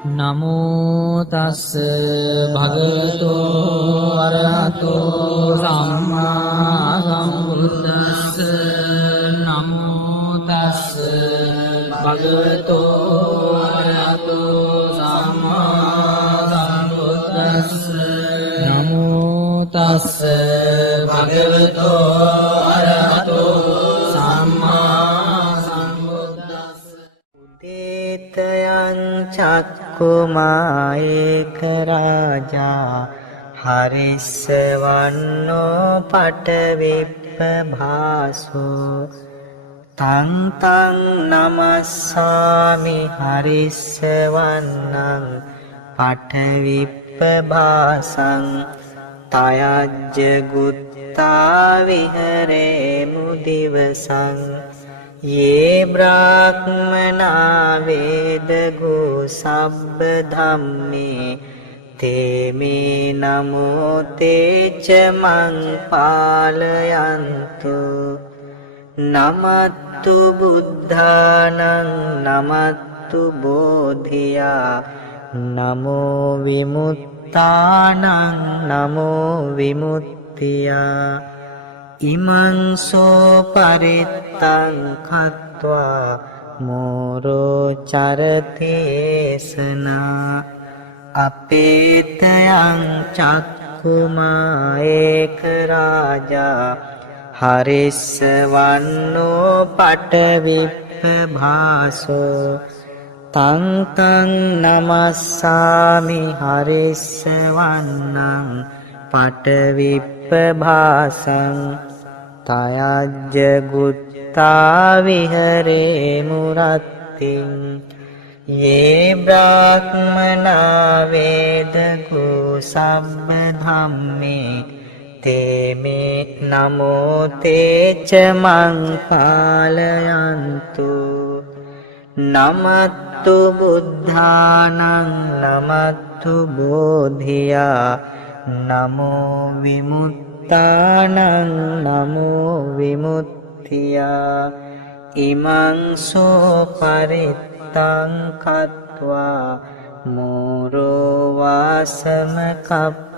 නමෝ තස්ස භගවතු අරහතෝ සම්මා සම්බුද්දස්ස නමෝ තස්ස භගවතු අරහතෝ සම්මා සම්බුද්දස්ස නමෝ තස්ස භගවතු අරහතෝ සම්මා සම්බුද්දස්ස උදේතයං චක්කුමායේක රාජා හරිස්සවන්නෝ පටවිප්පභාසෝ තං තං නමස්සාමි හරිස්සවන්නං පටවිප්පභාසං තයජ්ජ ගුත්තා විහරේ මුදිවසං යේ බ්‍රාහ්මනා වේදගු සබ්බ ධම්මේ තේමේ නමෝ තේච මං පාලයන්තු නමත්තු බුද්ධානං නමත්තු බෝධියා නමෝ විමුත්තානං නමෝ විමුක්තියා ඉමං සෝ පරිත්තං කତ୍වා මෝරෝ චරතේසනා අපේතයං චක්කුමා ඒක රාජා හරිස්සවන්නෝ පටවිප්පභාසෝ තං තං නමස්සාමි හරිස්සවන්නං පටවිප්පභාසං තයජ්ජ ගුත්තා විහරේ මුරත්තිං යේ බ්‍රාහ්මනා වේදගු සබ්බ ධම්මේ තේමේ නමෝ තේච මං පාලයන්තු නමත්තු බුද්ධානං නමත්තු බෝධියා නමෝ විමුත්තානං නමෝ විමුක්තියා ඉමං සෝ පරිත්තං කତ୍වා මෝරෝ වාසම කප්පයිති